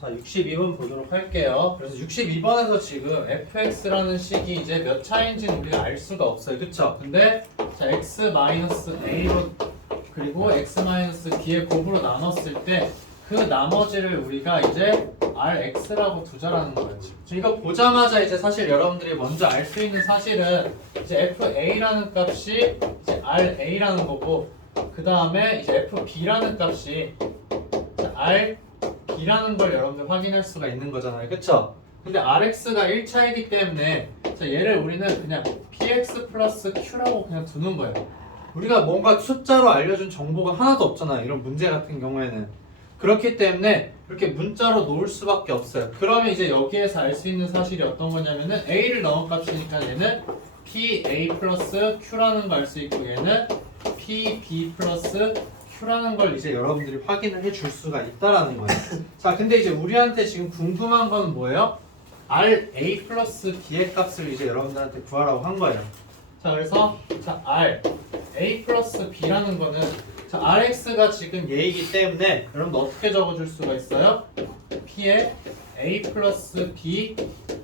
자, 62번 보도록 할게요. 그래서 62번에서 지금 fx라는 식이 이제 몇 차인지는 우리가 알 수가 없어요. 그쵸? 근데 자, x-a로 그리고 x-b의 곱으로 나눴을 때 그 나머지를 우리가 이제 rx라고 두자라는 거예요. 이거 보자마자 이제 사실 여러분들이 먼저 알 수 있는 사실은 이제 fa라는 값이 이제 ra라는 거고 그 다음에 이제 fb라는 값이 B라는 걸 여러분들 확인할 수가 있는 거잖아요. 그쵸? 근데 RX가 1차이기 때문에 자, 얘를 우리는 그냥 PX 플러스 Q라고 그냥 두는 거예요. 우리가 뭔가 숫자로 알려준 정보가 하나도 없잖아요. 이런 문제 같은 경우에는. 그렇기 때문에 이렇게 문자로 놓을 수밖에 없어요. 그러면 이제 여기에서 알 수 있는 사실이 어떤 거냐면은 A를 넣은 값이니까 얘는 PA 플러스 Q라는 걸 알 수 있고 얘는 PB 플러스 Q라는 걸 이제 여러분들이 확인을 해줄 수가 있다라는 거예요. 자, 근데 이제 우리한테 지금 궁금한 건 뭐예요? RA 플러스 B의 값을 이제 여러분들한테 구하라고 한 거예요. 자, 그래서 자, A 플러스 B라는 거는 자, RX가 지금 얘이기 때문에 여러분들 어떻게 적어줄 수가 있어요? P에 A 플러스 B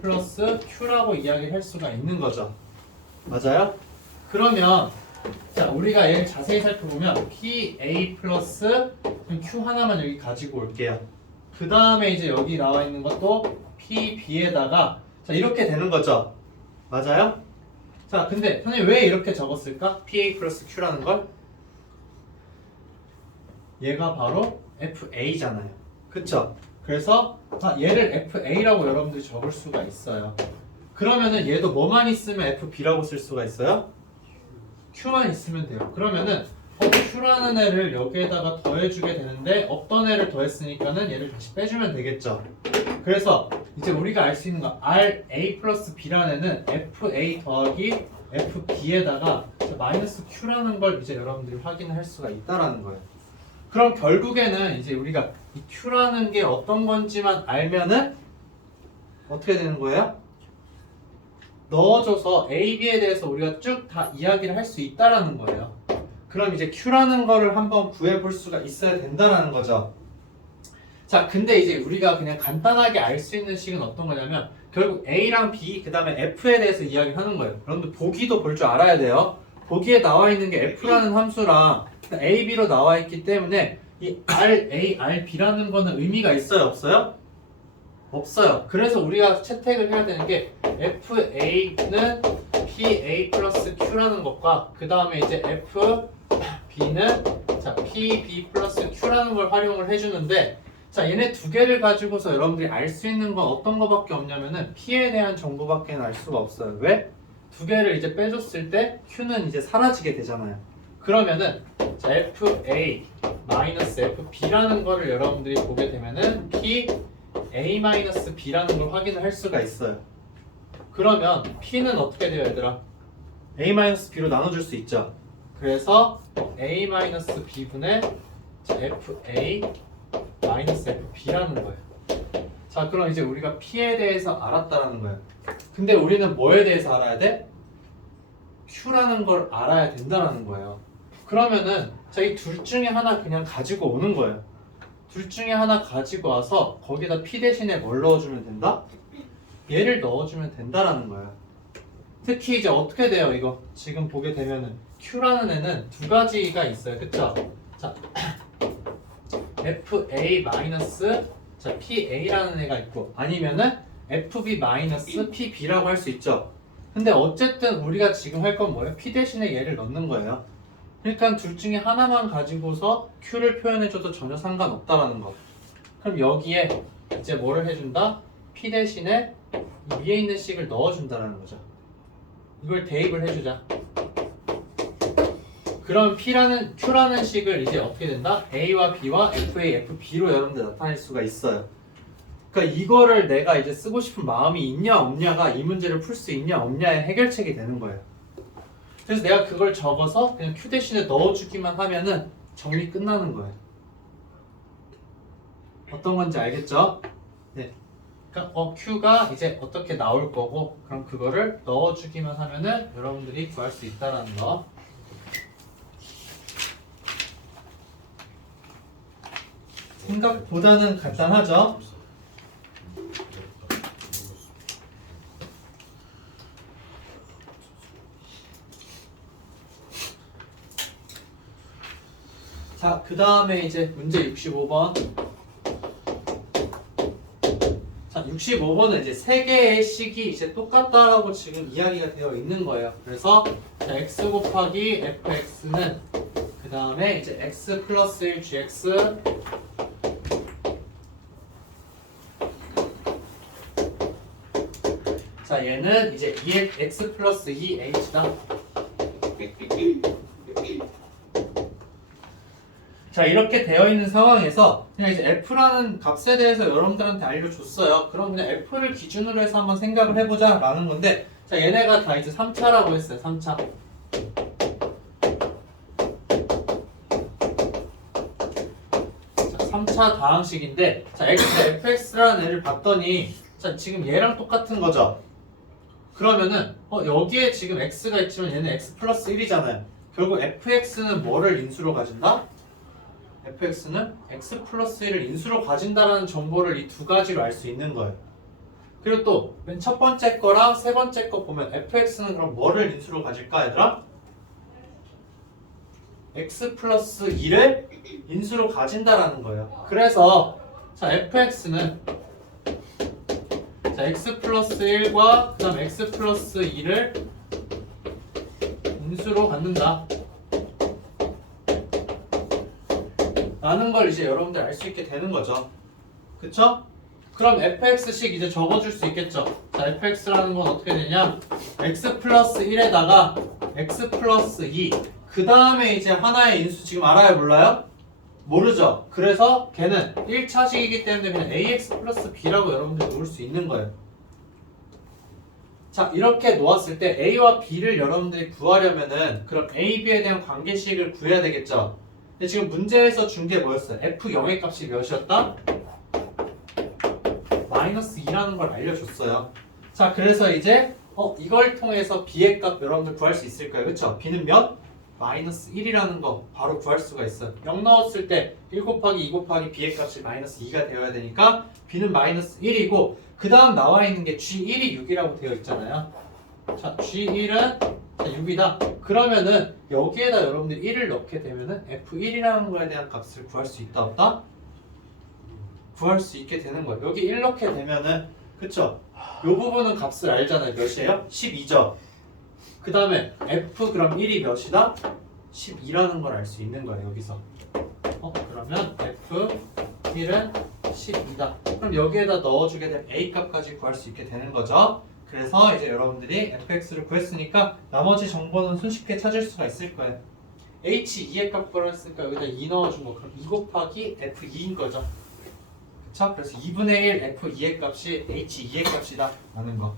플러스 Q라고 이야기할 수가 있는 거죠. 맞아요? 그러면 자, 우리가 얘를 자세히 살펴보면 PA 플러스 Q 하나만 여기 가지고 올게요. 그 다음에 이제 여기 나와 있는 것도 PB에다가 자, 이렇게 되는 거죠. 맞아요? 자, 근데 선생님 왜 이렇게 적었을까? PA 플러스 Q라는 걸? 얘가 바로 FA잖아요. 그쵸? 그래서 얘를 FA라고 여러분들이 적을 수가 있어요. 그러면은 얘도 뭐만 있으면 FB라고 쓸 수가 있어요? Q만 있으면 돼요. 그러면은 Q라는 애를 여기에다가 더해주게 되는데 없던 애를 더했으니까는 얘를 다시 빼주면 되겠죠. 그래서 이제 우리가 알 수 있는 거 RA 플러스 B라는 애는 FA 더하기 FB에다가 마이너스 Q라는 걸 이제 여러분들이 확인할 수가 있다라는 거예요. 그럼 결국에는 이제 우리가 이 Q라는 게 어떤 건지만 알면은 어떻게 되는 거예요? 넣어줘서 A, B에 대해서 우리가 쭉 다 이야기를 할 수 있다라는 거예요. 그럼 이제 Q라는 거를 한번 구해볼 수가 있어야 된다라는 거죠. 자, 근데 이제 우리가 그냥 간단하게 알 수 있는 식은 어떤 거냐면 결국 A랑 B, 그 다음에 F에 대해서 이야기하는 거예요. 여러분들 보기도 볼 줄 알아야 돼요. 보기에 나와 있는 게 F라는 함수랑 A, B로 나와 있기 때문에 이 RA, RB라는 거는 의미가 있어요? 없어요? 없어요. 그래서 우리가 채택을 해야 되는 게 FA는 PA 플러스 Q라는 것과 그 다음에 이제 FB는 자, PB 플러스 Q라는 걸 활용을 해주는데 자, 얘네 두 개를 가지고서 여러분들이 알 수 있는 건 어떤 거밖에 없냐면은 P에 대한 정보밖에 알 수가 없어요. 왜? 두 개를 이제 빼줬을 때 Q는 이제 사라지게 되잖아요. 그러면은 자, FA 마이너스 FB라는 거를 여러분들이 보게 되면은 PA-B라는 걸 확인을 할 수가 있어요. 그러면 P는 어떻게 돼요, 얘들아? A-B로 나눠줄 수 있죠. 그래서 A-B분의 FA-FB라는 거예요. 자, 그럼 이제 우리가 P에 대해서 알았다라는 거예요. 근데 우리는 뭐에 대해서 알아야 돼? Q라는 걸 알아야 된다라는 거예요. 그러면은 자, 이 둘 중에 하나 그냥 가지고 오는 거예요. 둘 중에 하나 가지고 와서 거기다 P 대신에 뭘 넣어주면 된다? 얘를 넣어주면 된다라는 거예요. 특히 이제 어떻게 돼요? 이거 지금 보게 되면은 Q라는 애는 두 가지가 있어요. 그쵸? 자, FA 마이너스 자, PA라는 애가 있고 아니면은 FB 마이너스 PB라고 할 수 있죠. 근데 어쨌든 우리가 지금 할 건 뭐예요? P 대신에 얘를 넣는 거예요. 그러니까 둘 중에 하나만 가지고서 Q를 표현해줘도 전혀 상관없다라는 거. 그럼 여기에 이제 뭐를 해준다? P 대신에 위에 있는 식을 넣어준다라는 거죠. 이걸 대입을 해주자. 그럼 Q라는 식을 이제 어떻게 된다? A와 B와 FA, FB로 여러분들 나타낼 수가 있어요. 그러니까 이거를 내가 이제 쓰고 싶은 마음이 있냐 없냐가 이 문제를 풀 수 있냐 없냐의 해결책이 되는 거예요. 그래서 내가 그걸 적어서 그냥 Q 대신에 넣어주기만 하면은 정리 끝나는 거예요. 어떤 건지 알겠죠? 네. 그러니까 Q가 이제 어떻게 나올 거고 그럼 그거를 넣어주기만 하면은 여러분들이 구할 수 있다라는 거. 생각보다는 간단하죠? 자, 그 다음에 이제 문제 65번. 자, 65번은 이제 세 개의 식이 이제 똑같다라고 지금 이야기가 되어 있는 거예요. 그래서 자, x 곱하기 fx는 그 다음에 이제 x 플러스 1 gx 자, 얘는 이제 2x 플러스 2h다. 자, 이렇게 되어 있는 상황에서 그냥 이제 f라는 값에 대해서 여러분들한테 알려줬어요. 그럼 그냥 f를 기준으로 해서 한번 생각을 해보자 라는 건데, 자, 얘네가 다 이제 3차라고 했어요. 3차. 자, 3차 다항식인데, 자, fx라는 애를 봤더니, 자, 지금 얘랑 똑같은 거죠. 그러면은 여기에 지금 x가 있지만 얘는 x 플러스 1이잖아요. 결국 fx는 뭐를 인수로 가진다? fx는 x 플러스 1을 인수로 가진다라는 정보를 이 두 가지로 알 수 있는 거예요. 그리고 또 맨 첫 번째 거랑 세 번째 거 보면 fx는 그럼 뭐를 인수로 가질까 얘들아? x 플러스 2를 인수로 가진다라는 거예요. 그래서 자, fx는 자, x 플러스 1과 그 다음 x 플러스 2를 인수로 갖는다 라는 걸 이제 여러분들 알 수 있게 되는 거죠. 그쵸? 그럼 fx식 이제 적어줄 수 있겠죠. 자, fx라는 건 어떻게 되냐? x 플러스 1에다가 x 플러스 2 그 다음에 이제 하나의 인수 지금 알아요? 몰라요? 모르죠. 그래서 걔는 1차식이기 때문에 그냥 ax 플러스 b라고 여러분들 놓을 수 있는 거예요. 자, 이렇게 놓았을 때 a와 b를 여러분들이 구하려면은 그럼 a, b에 대한 관계식을 구해야 되겠죠. 근데 지금 문제에서 준 게 뭐였어요? f0의 값이 몇이었다? 마이너스 2라는 걸 알려줬어요. 자, 그래서 이제 이걸 통해서 b의 값 여러분들 구할 수 있을 거예요. 그쵸? b는 몇? 마이너스 1이라는 거 바로 구할 수가 있어요. 0 넣었을 때 1 곱하기 2 곱하기 b의 값이 마이너스 2가 되어야 되니까 b는 마이너스 1이고 그 다음 나와 있는 게 g1이 6이라고 되어 있잖아요. 자, g1은 6이다. 그러면은 여기에다 여러분들이 1을 넣게 되면은 f1이라는 거에 대한 값을 구할 수 있다 없다? 구할 수 있게 되는 거예요. 여기 1 넣게 되면은 그쵸? 요 부분은 값을 알잖아요. 몇이에요? 12죠. 그 다음에 f 그럼 1이 몇이다? 12라는 걸 알 수 있는 거예요. 여기서 그러면 f1은 12다. 그럼 여기에다 넣어주게 되면 a 값까지 구할 수 있게 되는 거죠. 그래서 이제 여러분들이 fx를 구했으니까 나머지 정보는 손쉽게 찾을 수가 있을 거예요. h2의 값 구했으니까 여기다 2 넣어준 거 그럼 2 곱하기 f2인 거죠. 그쵸? 그래서 2분의 1 f2의 값이 h2의 값이다 라는 거.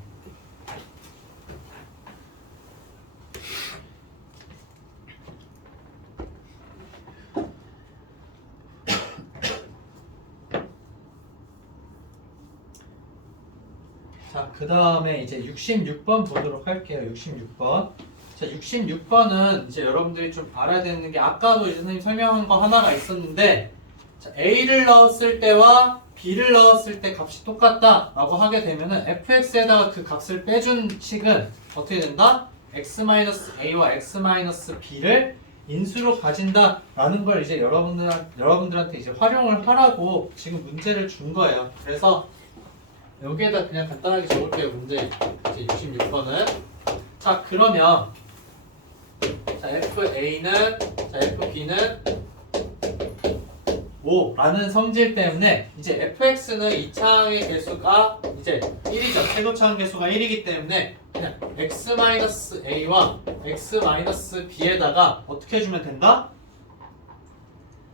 자, 그 다음에 이제 66번 보도록 할게요. 66번. 자, 66번은 이제 여러분들이 좀 알아야 되는 게 아까도 이제 선생님 설명한 거 하나가 있었는데 자, A를 넣었을 때와 B를 넣었을 때 값이 똑같다 라고 하게 되면은 fx에다가 그 값을 빼준 식은 어떻게 된다? x-a와 x-b를 인수로 가진다 라는 걸 이제 여러분들한테 이제 활용을 하라고 지금 문제를 준 거예요. 그래서 여기에다 그냥 간단하게 적을게요. 문제 이제 66번은 자, 그러면 자, FA는 자, FB는 5라는 성질 때문에 이제 FX는 2차항의 개수가 이제 1이죠. 최고차항 개수가 1이기 때문에 그냥 X-A와 X-B에다가 어떻게 해주면 된다?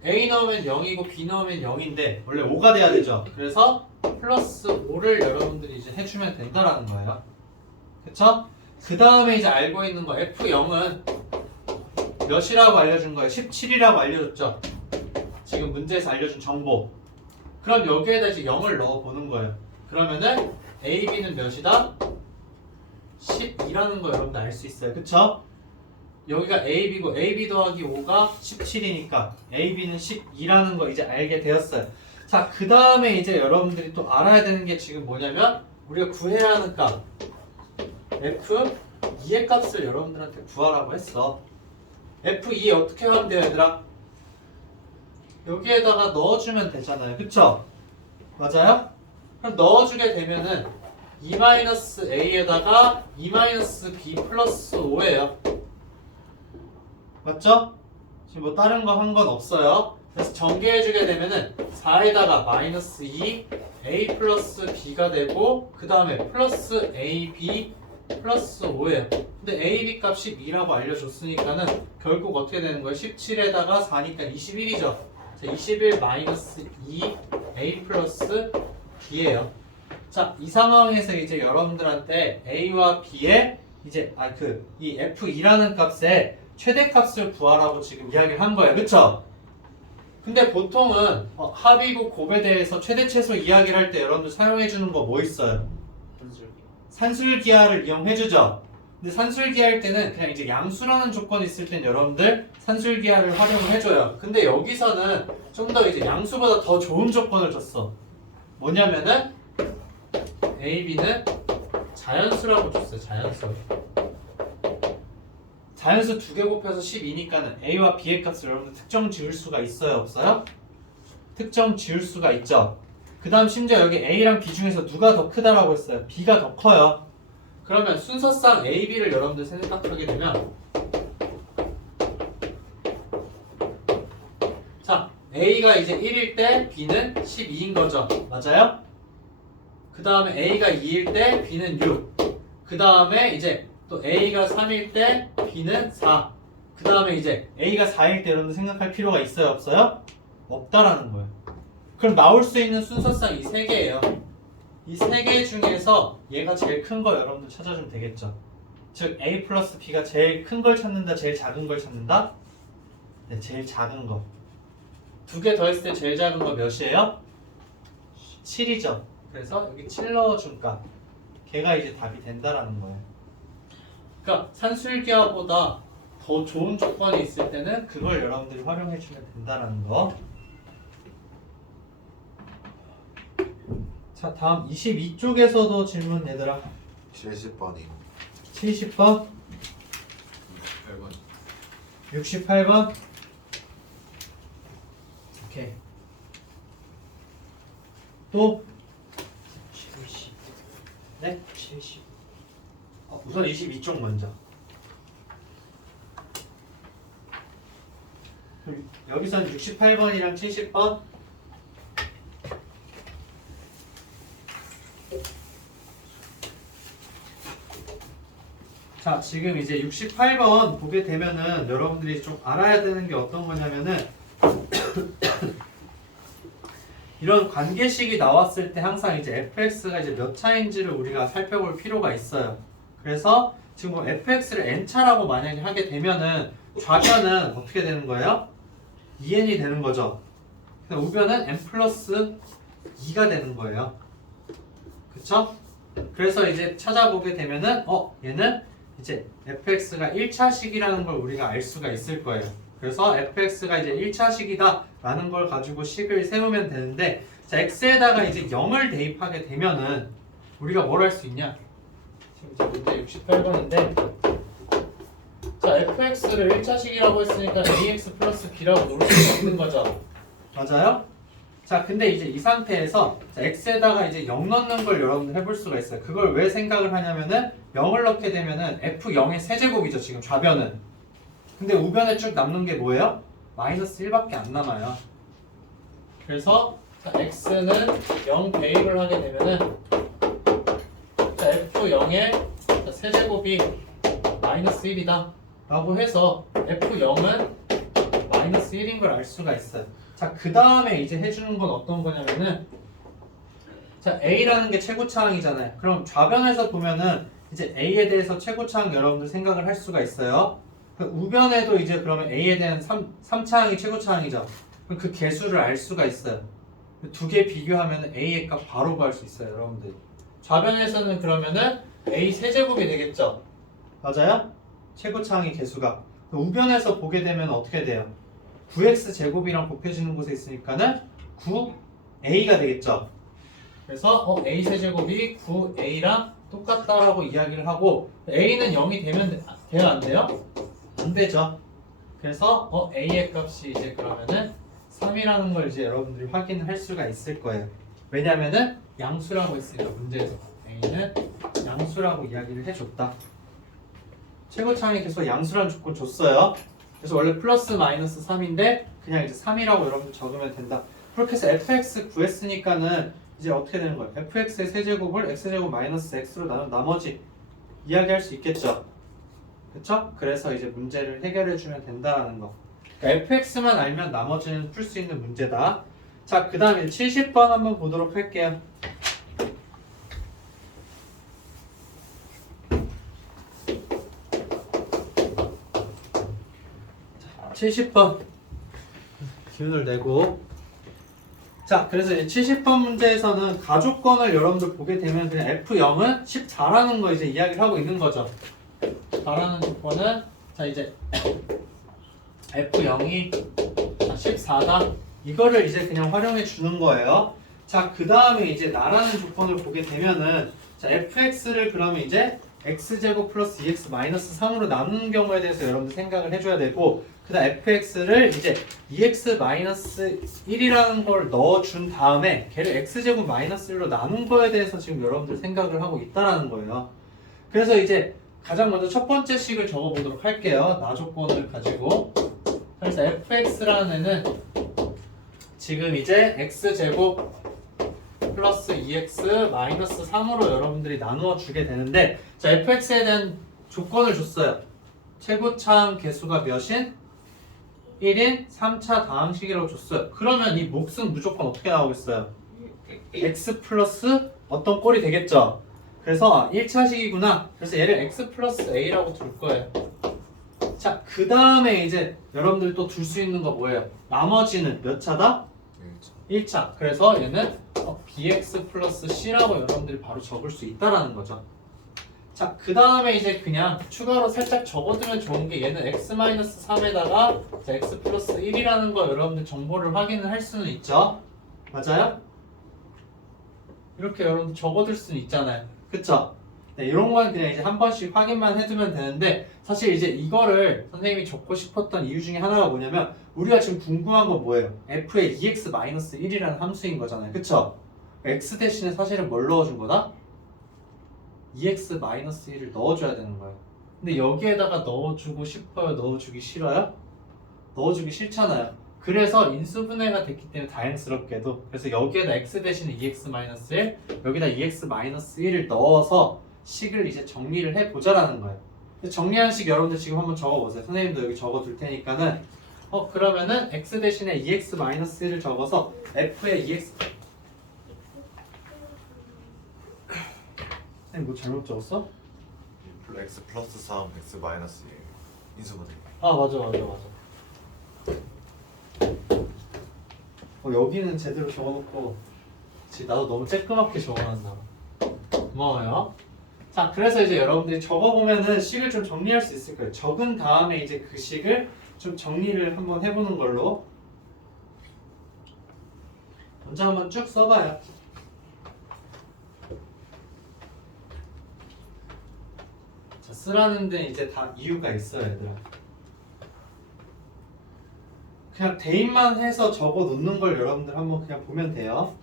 A 넣으면 0이고 B 넣으면 0인데 원래 5가 돼야 되죠. 그래서 플러스 5를 여러분들이 이제 해주면 된다라는 거예요. 그쵸? 그 다음에 이제 알고 있는 거 F0은 몇이라고 알려준 거예요? 17이라고 알려줬죠. 지금 문제에서 알려준 정보. 그럼 여기에다 이제 0을 넣어보는 거예요. 그러면은 AB는 몇이다? 12라는 거 여러분들 알 수 있어요. 그쵸? 여기가 AB고 AB 더하기 5가 17이니까 AB는 12라는 거 이제 알게 되었어요. 자, 그 다음에 이제 여러분들이 또 알아야 되는 게 지금 뭐냐면 우리가 구해야 하는 값 F2의 값을 여러분들한테 구하라고 했어. F2 어떻게 하면 돼요, 얘들아? 여기에다가 넣어주면 되잖아요. 그쵸? 맞아요? 그럼 넣어주게 되면은 2-a에다가 2-b 플러스 5예요. 맞죠? 지금 뭐 다른 거 한 건 없어요. 그래서 전개해주게 되면은 4에다가 마이너스 2 a 플러스 b가 되고 그 다음에 플러스 ab 플러스 5예요. 근데 ab 값이 2라고 알려줬으니까는 결국 어떻게 되는 거예요? 17에다가 4니까 21이죠. 21 마이너스 2 a 플러스 b예요. 자, 이 상황에서 이제 여러분들한테 a와 b의 이제 이 f2라는 값의 최대값을 구하라고 지금 이야기를 한 거예요. 그쵸? 근데 보통은 합이고 곱에 대해서 최대최소 이야기를 할 때 여러분들 사용해주는 거 뭐 있어요? 산술기하를 이용해주죠. 근데 산술기할 때는 그냥 이제 양수라는 조건이 있을 땐 여러분들 산술기하를 활용을 해줘요. 근데 여기서는 좀 더 이제 양수보다 더 좋은 조건을 줬어. 뭐냐면은 a, b는 자연수라고 줬어요. 자연수 2개 곱해서 12니까는 a와 b의 값을 여러분들 특정 지을 수가 있어요? 없어요? 특정 지을 수가 있죠. 그 다음 심지어 여기 a랑 b 중에서 누가 더 크다라고 했어요? b가 더 커요. 그러면 순서상 a, b를 여러분들 생각하게 되면 자, a가 이제 1일 때 b는 12인 거죠. 맞아요? 그 다음에 a가 2일 때 b는 6. 그 다음에 이제 또 a가 3일 때 b는 4. 그 다음에 이제 a가 4일 때 여러분들 생각할 필요가 있어요? 없어요? 없다라는 거예요. 그럼 나올 수 있는 순서상 이 세 개예요. 이 세 개 중에서 얘가 제일 큰 거 여러분들 찾아주면 되겠죠. 즉 a 플러스 b가 제일 큰 걸 찾는다, 제일 작은 걸 찾는다? 네, 제일 작은 거. 2개 더했을 때 제일 작은 거 몇이에요? 7이죠. 그래서 여기 7 넣어줄까? 걔가 이제 답이 된다라는 거예요. 그러니까 산술기하보다 더 좋은 조건이 있을 때는 그걸 여러분들이 활용해주면 된다라는 거. 자, 다음 22쪽에서도 질문 얘들아. 70번이요. 70번, 68번. 오케이. 또 70. 네? 70. 우선 22쪽 먼저. 여기선 68번이랑 70번. 자, 지금 이제 68번 보게 되면은 여러분들이 좀 알아야 되는 게 어떤 거냐면은 이런 관계식이 나왔을 때 항상 이제 fx가 이제 몇 차인지를 우리가 살펴볼 필요가 있어요. 그래서 지금 뭐 fx를 n차라고 만약에 하게 되면은 좌변은 어떻게 되는 거예요? 2n이 되는 거죠. 우변은 n 플러스 2가 되는 거예요. 그쵸? 그래서 이제 찾아보게 되면은 얘는 이제 fx가 1차식이라는 걸 우리가 알 수가 있을 거예요. 그래서 fx가 이제 1차식이다 라는 걸 가지고 식을 세우면 되는데, 자, x에다가 이제 0을 대입하게 되면은 우리가 뭘 할 수 있냐? 지금 이제 문제 68번인데, 자, fx를 1차식이라고 했으니까 ax 플러스 b라고 놓을 수 있는 거죠. 맞아요? 자, 근데 이제 이 상태에서 자, x에다가 이제 0 넣는 걸 여러분들 해볼 수가 있어요. 그걸 왜 생각을 하냐면은 0을 넣게 되면은 f0의 세제곱이죠. 지금 좌변은. 근데 우변에 쭉 남는 게 뭐예요? 마이너스 1밖에 안 남아요. 그래서 자, x는 0 대입을 하게 되면은 자, f0의 세제곱이 마이너스 1이다 라고 해서 f0은 마이너스 1인 걸 알 수가 있어요. 자, 그 다음에 이제 해주는 건 어떤 거냐면은 자, a라는 게 최고차항이잖아요. 그럼 좌변에서 보면은 이제 a에 대해서 최고차항 여러분들 생각을 할 수가 있어요. 우변에도 이제 그러면 a에 대한 3차항이 최고차항이죠. 그럼 그 개수를 알 수가 있어요. 두 개 비교하면 a의 값 바로 구할 수 있어요, 여러분들. 좌변에서는 그러면은 a 세제곱이 되겠죠. 맞아요? 최고차항의 개수가. 우변에서 보게 되면 어떻게 돼요? 9x 제곱이랑 곱해지는 곳에 있으니까는 9a가 되겠죠. 그래서 a 세제곱이 9a랑 똑같다라고 이야기를 하고, a는 0이 되면 돼요, 안 돼요? 안 되죠. 그래서 a의 값이 이제 그러면은 3이 3이라는 걸 이제 여러분들이 확인할 수가 있을 거예요. 왜냐면은 양수라고 했으니까 문제에서 A는 양수라고 이야기를 해줬다. 최고차항이 계속 양수라는 조건 줬어요. 그래서 원래 플러스 마이너스 3인데 그냥 이제 3이라고 여러분들 적으면 된다. 그렇게 해서 fx 구했으니까는 이제 어떻게 되는 거예요? fx의 세제곱을 x제곱 마이너스 x로 나눈 나머지 이야기할 수 있겠죠? 그쵸? 그래서 이제 문제를 해결해 주면 된다는 거. 그러니까 fx만 알면 나머지는 풀 수 있는 문제다. 자, 그 다음에 70번 한번 보도록 할게요. 70번 기운을 내고, 자, 그래서 이제 70번 문제에서는 가족권을 여러분들 보게 되면 그냥 F0은 14라는 거 이제 이야기를 하고 있는 거죠. 14라는 조건은 자 이제 F0이 14다 이거를 이제 그냥 활용해 주는 거예요. 자, 그 다음에 이제 나라는 조건을 보게 되면은 자 fx를 그러면 이제 x제곱 플러스 2x 마이너스 3으로 나누는 경우에 대해서 여러분들 생각을 해줘야 되고, 그 다음 fx를 이제 2x 마이너스 1이라는 걸 넣어준 다음에 걔를 x제곱 마이너스 1로 나눈 거에 대해서 지금 여러분들 생각을 하고 있다라는 거예요. 그래서 이제 가장 먼저 첫 번째 식을 적어보도록 할게요. 나 조건을 가지고. 그래서 fx라는 애는 지금 이제 x제곱 플러스 2x 마이너스 3으로 여러분들이 나누어 주게 되는데, 자 fx에 대한 조건을 줬어요. 최고차항 개수가 몇인? 1인 3차 다항식이라고 줬어요. 그러면 이 몫은 무조건 어떻게 나오겠어요? x 플러스 어떤 꼴이 되겠죠? 그래서 1차식이구나. 그래서 얘를 x 플러스 a라고 둘 거예요. 자, 그 다음에 이제 여러분들이 또 둘 수 있는 거 뭐예요? 나머지는 몇 차다? 1차. 그래서 얘는 bx 플러스 c라고 여러분들이 바로 적을 수 있다라는 거죠. 자, 그 다음에 이제 그냥 추가로 살짝 적어두면 좋은 게 얘는 x-3에다가 x 플러스 1이라는 거 여러분들 정보를 확인을 할 수는 있죠. 맞아요? 이렇게 여러분들 적어둘 수는 있잖아요. 그쵸? 네, 이런 건 그냥 이제 한 번씩 확인만 해두면 되는데, 사실 이제 이거를 선생님이 적고 싶었던 이유 중에 하나가 뭐냐면 우리가 지금 궁금한 건 뭐예요? f의 2x-1이라는 함수인 거잖아요. 그쵸? x 대신에 사실은 뭘 넣어준 거다? 2x-1을 넣어줘야 되는 거예요. 근데 여기에다가 넣어주고 싶어요? 넣어주기 싫어요? 넣어주기 싫잖아요. 그래서 인수분해가 됐기 때문에 다행스럽게도 그래서 여기에다 x 대신에 2x-1 여기다 2x-1을 넣어서 식을 이제 정리를 해보자라는 거예요. 정리한 식 여러분들 지금 한번 적어보세요. 선생님도 여기 적어둘 테니까는 그러면은 x 대신에 2x-1을 적어서 f의 2x 선생님 뭐 잘못 적었어? x 플러스 3, x 마이너스 1 인수분해. 아 맞아. 여기는 제대로 적어놓고 나도 너무 쬐끄맣게 적어놨나 봐. 고마워요. 자, 그래서 이제 여러분들이 적어보면은 식을 좀 정리할 수 있을 거예요. 적은 다음에 이제 그 식을 좀 정리를 한번 해보는 걸로. 먼저 한번 쭉 써봐요. 자, 쓰라는 데는 이제 다 이유가 있어요, 얘들아. 그냥 대입만 해서 적어 놓는 걸 여러분들 한번 그냥 보면 돼요.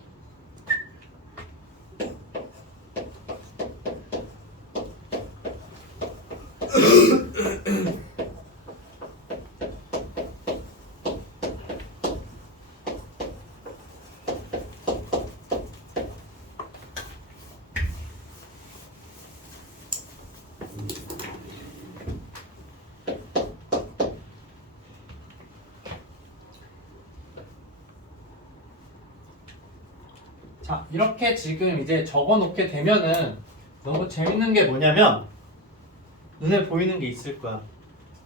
자, 이렇게 지금 이제 적어 놓게 되면은 너무 재밌는 게 뭐냐면 눈에 보이는 게 있을 거야.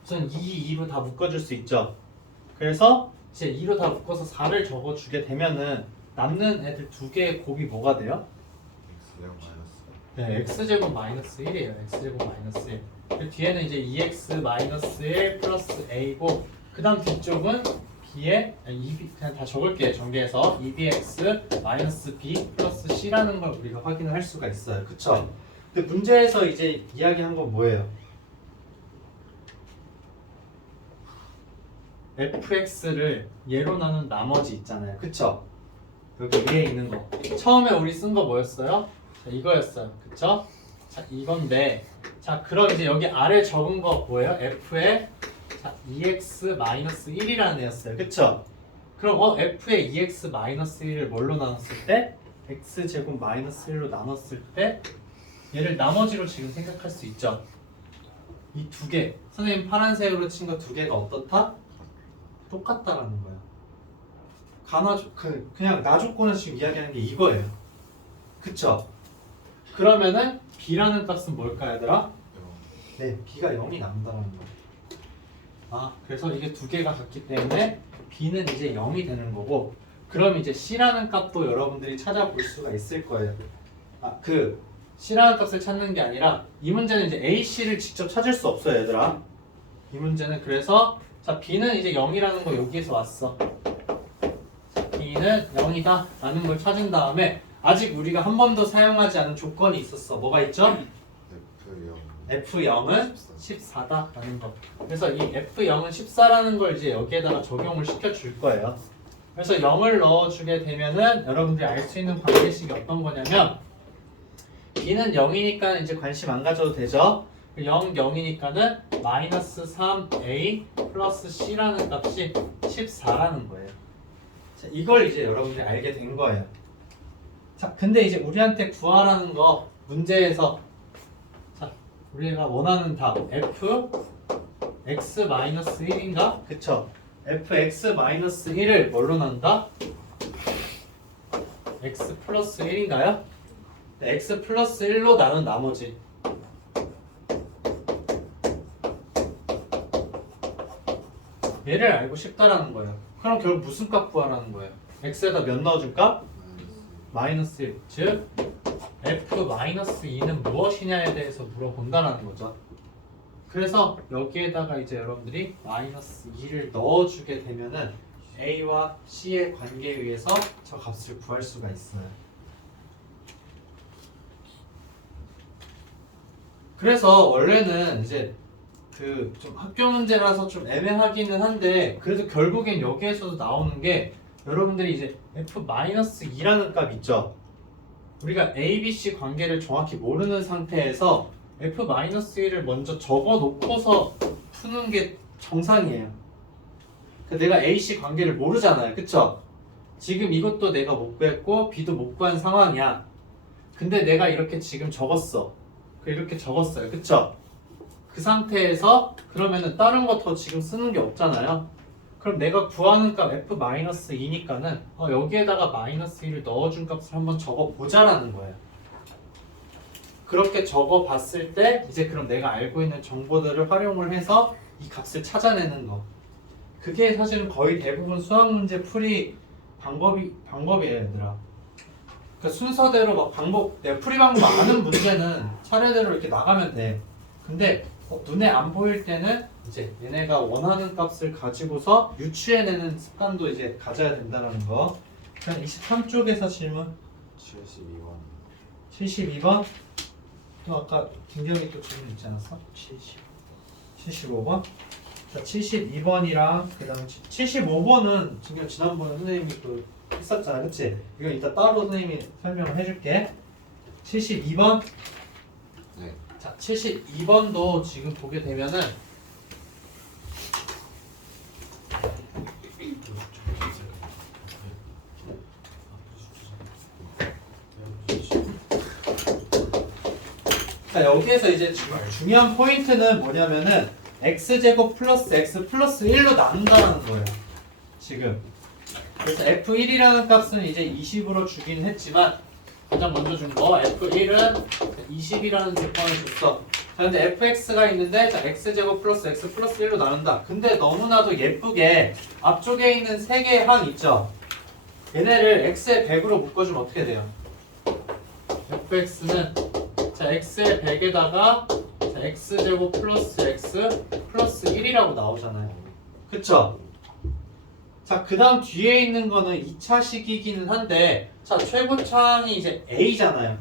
우선 2, 2로 다 묶어줄 수 있죠. 그래서 이제 2로 다 묶어서 4를 적어주게 되면은 남는 애들 두 개의 곱이 뭐가 돼요? x제곱 마이너스. 네, x제곱 마이너스 1이에요. x제곱 마이너스 1. 그 뒤에는 이제 2x 마이너스 1 플러스 a고, 그 다음 뒤쪽은 b에 그냥 다 적을게요. 정리해서 2bx 마이너스 b 플러스 c라는 걸 우리가 확인을 할 수가 있어요. 그쵸? 근데 문제에서 이제 이야기한 건 뭐예요? fx를 얘로 나눈 나머지 있잖아요. 그쵸? 여기 위에 있는 거. 처음에 우리 쓴 거 뭐였어요? 자, 이거였어요. 그쵸? 자, 이건데. 자, 그럼 이제 여기 아래 적은 거 뭐예요? f의 자, 2x-1이라는 애였어요. 그쵸? 그럼 f의 2x-1을 뭘로 나눴을 때? x제곱 마이너스 1로 나눴을 때 얘를 나머지로 지금 생각할 수 있죠? 이 두 개, 선생님 파란색으로 친 거 두 개가 어떻다? 똑같다라는 거야. 그냥 나조건을 지금 이야기하는 게 이거예요. 그쵸? 그러면은 b라는 값은 뭘까 얘들아? 네, b가 0이 남는다는 거야. 아, 그래서 이게 두 개가 같기 때문에 b는 이제 0이 되는 거고, 그럼 이제 c라는 값도 여러분들이 찾아볼 수가 있을 거예요. c라는 값을 찾는 게 아니라 이 문제는 이제 a, c를 직접 찾을 수 없어요, 얘들아. 이 문제는 그래서 자, b는 이제 0이라는 거 여기에서 왔어. 자, b는 0이다 라는 걸 찾은 다음에 아직 우리가 한 번도 사용하지 않은 조건이 있었어. 뭐가 있죠? F0은 14다 라는 거. 그래서 이 F0은 14라는 걸 이제 여기에다가 적용을 시켜줄 거예요. 그래서 0을 넣어주게 되면은 여러분들이 알 수 있는 관계식이 어떤 거냐면 b는 0이니까 이제 관심 안 가져도 되죠. 0, 0이니까는 마이너스 3a 플러스 c라는 값이 14라는 거예요. 자, 이걸 이제 여러분들이 알게 된 거예요. 자, 근데 이제 우리한테 구하라는 거 문제에서 자, 우리가 원하는 답 f x-1인가? 그쵸? fx-1을 뭘로 난다? x 플러스 1인가요? x 플러스 1로 나눈 나머지 얘를 알고 싶다라는 거예요. 그럼 결국 무슨 값 구하라는 거예요? x에다 몇 넣어줄까? 마이너스 1. 즉 f-2는 무엇이냐에 대해서 물어본다라는 거죠. 그래서 여기에다가 이제 여러분들이 마이너스 2를 넣어주게 되면은 a와 c의 관계에 의해서 저 값을 구할 수가 있어요. 그래서 원래는 이제 그 좀 학교 문제라서 좀 애매하기는 한데 그래도 결국엔 여기에서도 나오는 게 여러분들이 이제 f-2라는 값 있죠. 우리가 a, b, c 관계를 정확히 모르는 상태에서 f-1을 먼저 적어 놓고서 푸는 게 정상이에요. 내가 a, c 관계를 모르잖아요. 그쵸? 지금 이것도 내가 못 구했고 b도 못 구한 상황이야. 근데 내가 이렇게 지금 적었어. 이렇게 적었어요. 그쵸? 그 상태에서 그러면은 다른 거 더 지금 쓰는 게 없잖아요. 그럼 내가 구하는 값 f-2니까는 여기에다가 마이너스 1을 넣어준 값을 한번 적어보자라는 거예요. 그렇게 적어봤을 때 이제 그럼 내가 알고 있는 정보들을 활용을 해서 이 값을 찾아내는 거. 그게 사실은 거의 대부분 수학 문제 풀이 방법이에요, 얘들아. 그러니까 순서대로 막 내가 풀이 방법 아는 문제는 차례대로 이렇게 나가면 돼. 근데 눈에 안 보일 때는 이제 얘네가 원하는 값을 가지고서 유추해내는 습관도 이제 가져야 된다는 거. 그럼 23쪽에서 질문 72번 72번 또 아까 김경이 또 질문 있지 않았어? 75번 자 72번이랑 그 다음에 75번은 지금 지난번에 선생님이 또 했었잖아, 그치? 이건 이따 따로 선생님이 설명을 해줄게. 72번 네. 자 72번도 지금 보게 되면은 자 여기에서 이제 중요한 포인트는 뭐냐면은 x제곱 플러스 x 플러스 1로 나눈다는 거예요. 지금 그래서 f1이라는 값은 이제 20으로 주긴 했지만 가장 먼저 준 거 f1은 20이라는 조건을 줬어. 자 근데 fx가 있는데 자 x제곱 플러스 x 플러스 1로 나눈다. 근데 너무나도 예쁘게 앞쪽에 있는 세 개의 항 있죠? 얘네를 x의 100으로 묶어주면 어떻게 돼요? fx는 자 x의 100에다가 자 x제곱 플러스 x 플러스 1이라고 나오잖아요. 그쵸? 자 그 다음 뒤에 있는 거는 2차식이기는 한데 자 최고차항이 이제 a잖아요.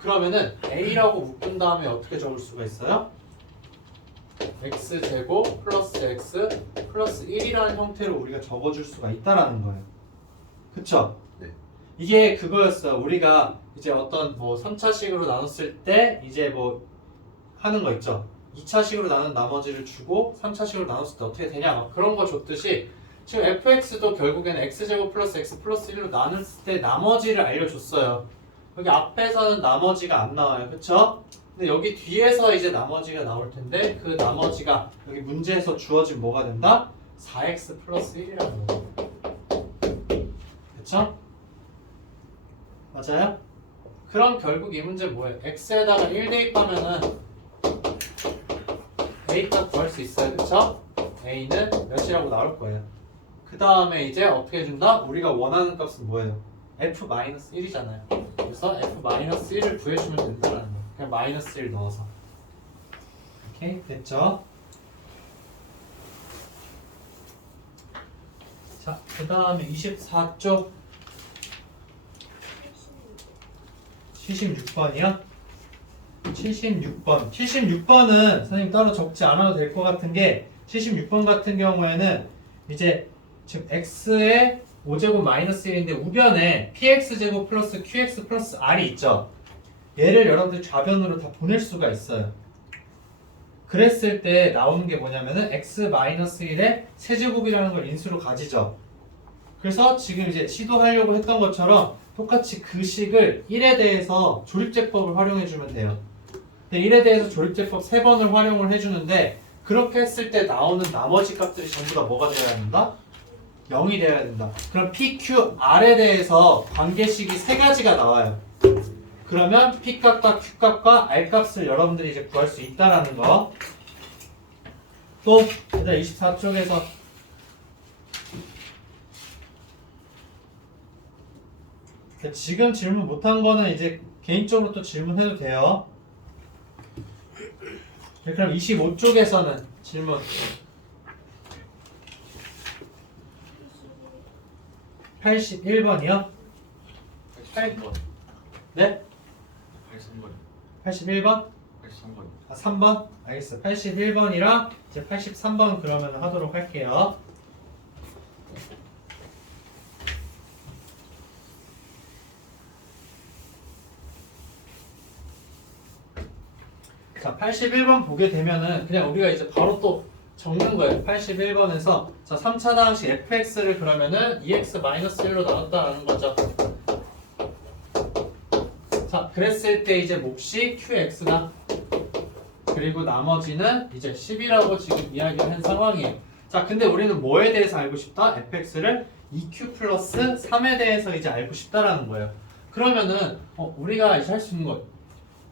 그러면은 a라고 묶은 다음에 어떻게 적을 수가 있어요? x제곱 플러스 x 플러스 1이라는 형태로 우리가 적어줄 수가 있다라는 거예요. 그쵸? 네. 이게 그거였어요. 우리가 이제 어떤 뭐 3차식으로 나눴을 때 이제 뭐 하는 거 있죠. 2차식으로 나눈 나머지를 주고 3차식으로 나눴을 때 어떻게 되냐 막 그런 거 줬듯이 지금 fx도 결국에는 x제곱 플러스 x 플러스 1로 나눴을 때 나머지를 알려줬어요. 여기 앞에서는 나머지가 안 나와요. 그쵸? 근데 여기 뒤에서 이제 나머지가 나올 텐데 그 나머지가 여기 문제에서 주어진 뭐가 된다? 4x 플러스 1이라는 거예요. 그쵸? 맞아요? 그럼 결국 이 문제 뭐예요? x에다가 1 대입하면은 a 값 구할 수 있어요. 그쵸? a는 몇이라고 나올 거예요. 그 다음에 이제 어떻게 해준다? 우리가 원하는 값은 뭐예요? f-1이잖아요. 그래서 f-1을 구해주면 된다는 거예요. 그냥 마이너스 1 넣어서. 오케이? 됐죠? 자, 그 다음에 24쪽 76번이요? 76번은 선생님 따로 적지 않아도 될 것 같은 게 76번 같은 경우에는 이제 지금 x의 5제곱 마이너스 1인데 우변에 px제곱 플러스 qx 플러스 r이 있죠. 얘를 여러분들 좌변으로 다 보낼 수가 있어요. 그랬을 때 나오는 게 뭐냐면은 x 마이너스 1의 세제곱이라는 걸 인수로 가지죠. 그래서 지금 이제 시도하려고 했던 것처럼 똑같이 그 식을 1에 대해서 조립제법을 활용해주면 돼요. 근데 1에 대해서 조립제법 3번을 활용을 해주는데 그렇게 했을 때 나오는 나머지 값들이 전부 다 뭐가 되어야 된다? 0이 되어야 된다. 그럼 PQR에 대해서 관계식이 3가지가 나와요. 그러면 P값과 Q값과 R값을 여러분들이 이제 구할 수 있다라는 거. 또 일단 24쪽에서 지금 질문 못한 거는 이제 개인적으로 또 질문해도 돼요. 그럼 25쪽에서는 질문. 81번이요? 83번. 네? 83번. 81번? 83번. 아, 3번? 알겠어. 81번이랑 이제 83번 그러면 하도록 할게요. 자, 81번 보게 되면은 그냥 우리가 이제 바로 또 적는 거예요. 81번에서 자, 3차 방식 fx를 그러면은 2x-1로 나눴다라는 거죠. 자, 그랬을 때 이제 몫이 qx다. 그리고 나머지는 이제 10이라고 지금 이야기한 상황이에요. 자, 근데 우리는 뭐에 대해서 알고 싶다? fx를 2q 플러스 3에 대해서 이제 알고 싶다라는 거예요. 그러면은 우리가 이제 할 수 있는 거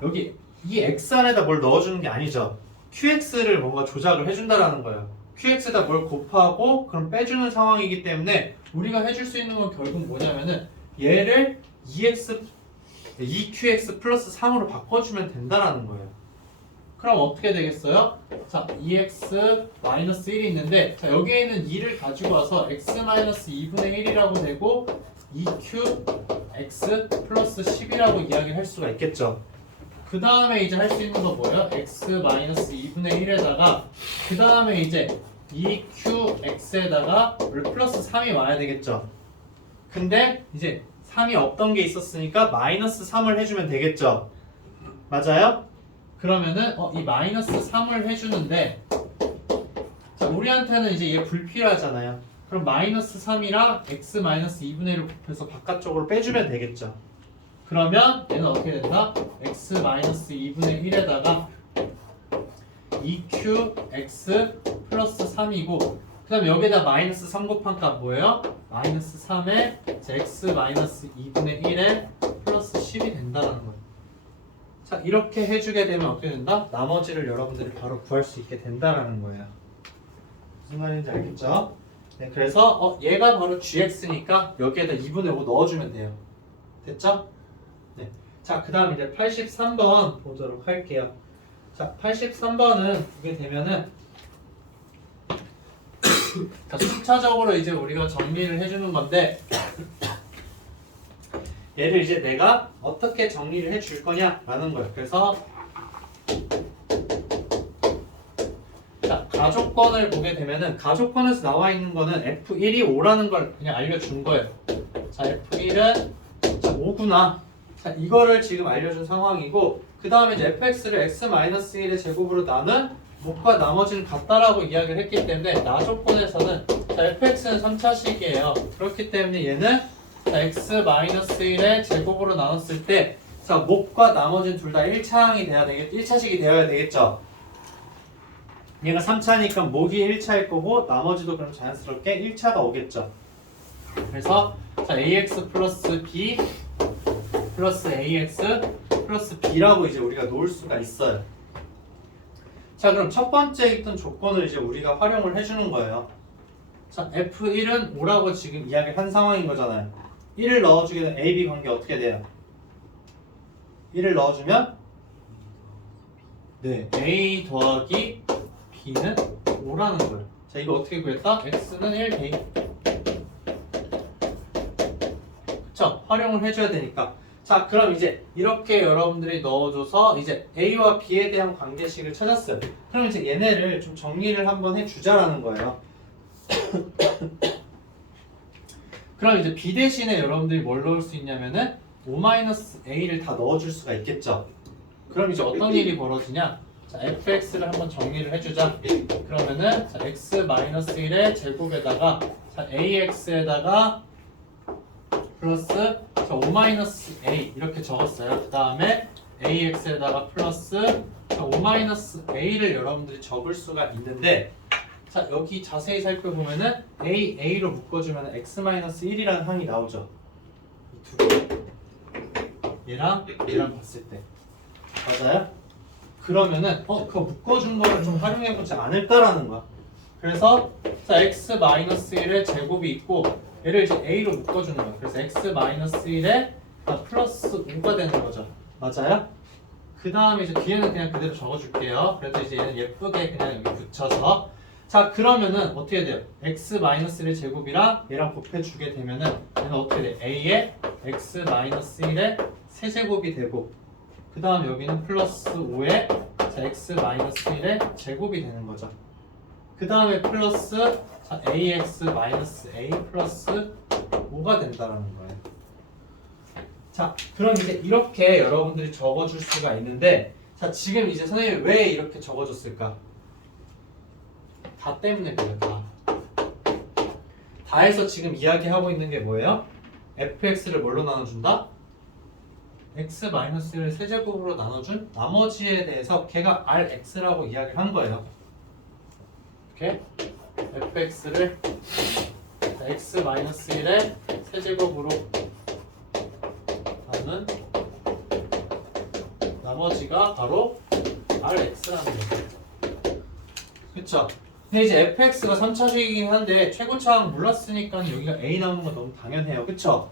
여기 이 x 안에다 뭘 넣어주는 게 아니죠. qx를 뭔가 조작을 해준다라는 거예요. qx에다 뭘 곱하고 그럼 빼주는 상황이기 때문에 우리가 해줄 수 있는 건 결국 뭐냐면은 얘를 2qx 플러스 3으로 바꿔주면 된다라는 거예요. 그럼 어떻게 되겠어요? 자, 2x 마이너스 1이 있는데 자, 여기에 있는 2를 가지고 와서 x 마이너스 2분의 1이라고 되고 2qx 플러스 10이라고 이야기를 할 수가 있겠죠. 그 다음에 이제 할 수 있는 거 뭐예요? x 마이너스 2분의 1에다가 그 다음에 이제 2qx에다가 플러스 3이 와야 되겠죠. 근데 이제 3이 없던 게 있었으니까 마이너스 3을 해주면 되겠죠. 맞아요? 그러면은 이 마이너스 3을 해주는데 자, 우리한테는 이제 얘 불필요하잖아요. 그럼 마이너스 3이랑 x 마이너스 2분의 1을 곱해서 바깥쪽으로 빼주면 되겠죠. 그러면 얘는 어떻게 된다? x 마이너스 2분의 1에다가 2qx 플러스 3이고 그 다음에 여기에다 마이너스 3 곱한 값 뭐예요? 마이너스 3에 x 마이너스 2분의 1에 플러스 10이 된다는 거예요. 자, 이렇게 해주게 되면 어떻게 된다? 나머지를 여러분들이 바로 구할 수 있게 된다는 거예요. 무슨 말인지 알겠죠? 네, 그래서 얘가 바로 gx니까 여기에다 2분의 5 넣어주면 돼요. 됐죠? 네. 자, 그 다음 이제 83번 보도록 할게요. 자, 83번은 보게 되면은 자, 순차적으로 이제 우리가 정리를 해주는 건데 얘를 이제 내가 어떻게 정리를 해줄 거냐라는 거예요. 그래서 가조건을 보게 되면은 가조건에서 나와 있는 거는 F1이 5라는 걸 그냥 알려준 거예요. 자, F1은 5구나. 자, 이거를 지금 알려준 상황이고, 그 다음에 이제 fx를 x-1의 제곱으로 나눈 목과 나머지는 같다라고 이야기를 했기 때문에 나 조건에서는 자, fx는 3차식이에요. 그렇기 때문에 얘는 자, x-1의 제곱으로 나눴을 때 자, 목과 나머지는 둘 다 1차식이 되어야 되겠죠. 얘가 3차니까 목이 1차일 거고 나머지도 그럼 자연스럽게 1차가 오겠죠. 그래서 자, ax 플러스 b 플러스 ax 플러스 b라고 이제 우리가 놓을 수가 있어요. 자, 그럼 첫 번째 있던 조건을 이제 우리가 활용을 해주는 거예요. 자, f1은 5라고 지금 이야기한 상황인 거잖아요. 1을 넣어주게 되면 a, b 관계 어떻게 돼요? 1을 넣어주면 네, a 더하기 b는 5라는 거예요. 자, 이거 어떻게 구했다? x는 1, a. 그쵸? 활용을 해줘야 되니까. 자, 그럼 이제 이렇게 여러분들이 넣어줘서 이제 A와 B에 대한 관계식을 찾았어요. 그럼 이제 얘네를 좀 정리를 한번 해주자라는 거예요. 그럼 이제 B 대신에 여러분들이 뭘 넣을 수 있냐면은 5-A를 다 넣어줄 수가 있겠죠. 그럼 이제 어떤 일이 벌어지냐? 자, fx를 한번 정리를 해주자. 그러면은 자, x-1의 제곱에다가 자, ax에다가 플러스 자, 5-a 이렇게 적었어요. 그 다음에 ax에다가 플러스 자, 5-a를 여러분들이 적을 수가 있는데 자, 여기 자세히 살펴보면은 a로 묶어주면 x-1이라는 항이 나오죠. 이 두 개. 얘랑 봤을 때 맞아요? 그러면은 그거 묶어준 거를 좀 활용해보지 않을까라는 거야. 그래서 자, x-1의 제곱이 있고 얘를 이제 a로 묶어주는 거야. 그래서 x-1에 플러스 5가 되는 거죠. 맞아요? 그 다음에 이제 뒤에는 그냥 그대로 적어줄게요. 그래도 이제 얘는 예쁘게 그냥 여기 붙여서 자, 그러면은 어떻게 돼요? x-1의 제곱이랑 얘랑 곱해주게 되면은 얘는 어떻게 돼? a의 x-1의 세제곱이 되고 그 다음 여기는 플러스 5의 자, x-1의 제곱이 되는 거죠. 그 다음에 플러스 자, ax-a 플러스 5가 된다라는 거예요. 자, 그럼 이제 이렇게 여러분들이 적어줄 수가 있는데 자, 지금 이제 선생님이 왜 이렇게 적어줬을까? 다 때문에 그래요. 다에서 지금 이야기하고 있는 게 뭐예요? fx를 뭘로 나눠준다? x-를 세제곱으로 나눠준 나머지에 대해서 걔가 rx라고 이야기를 한 거예요. 이렇게 fx를 x-1의 세제곱으로 나눈 나머지가 바로 rx라는 거예요. 그쵸? 근데 이제 fx가 3차식이긴 한데 최고차항 몰랐으니까 여기가 a 나오는 건 너무 당연해요. 그쵸?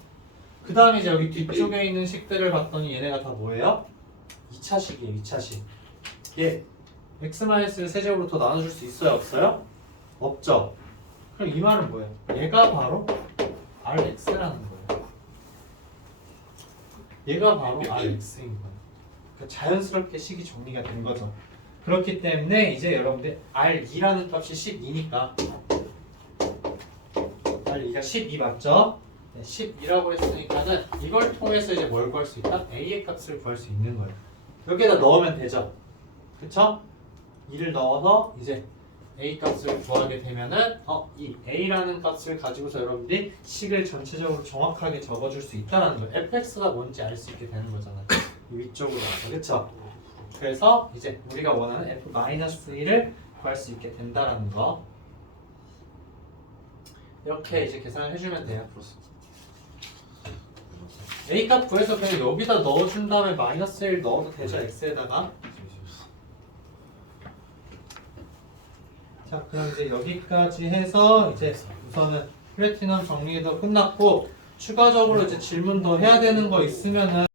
그 다음에 이제 여기 뒤쪽에 있는 식들을 봤더니 얘네가 다 뭐예요? 2차식이에요. 2차식. 얘 x-를 세제곱으로 더 나눠줄 수 있어요? 없어요? 없죠? 그럼 이 말은 뭐예요? 얘가 바로 rx라는 거예요. 얘가 바로 rx인 거예요. 그러니까 자연스럽게 식이 정리가 된 거죠. 그렇기 때문에 이제 여러분들 r2라는 값이 12니까 r2가 12 맞죠? 12라고 했으니까는 이걸 통해서 이제 뭘 구할 수 있다? a의 값을 구할 수 있는 거예요. 여기에다 넣으면 되죠. 그쵸? 2를 넣어서 이제 a 값을 구하게 되면은 이 a라는 값을 가지고서 여러분들이 식을 전체적으로 정확하게 적어줄 수 있다는 거예요. fx가 뭔지 알 수 있게 되는 거잖아요. 위쪽으로 가서. 그쵸? 그래서 이제 우리가 원하는 f-1을 구할 수 있게 된다는 거. 이렇게 이제 계산을 해주면 돼요. a 값 구해서 그냥 여기다 넣어준 다음에 -1 넣어도 되죠. x에다가. 자, 그럼 이제 여기까지 해서 이제 우선은 플래티넘 정리도 끝났고 추가적으로 이제 질문 더 해야 되는 거 있으면은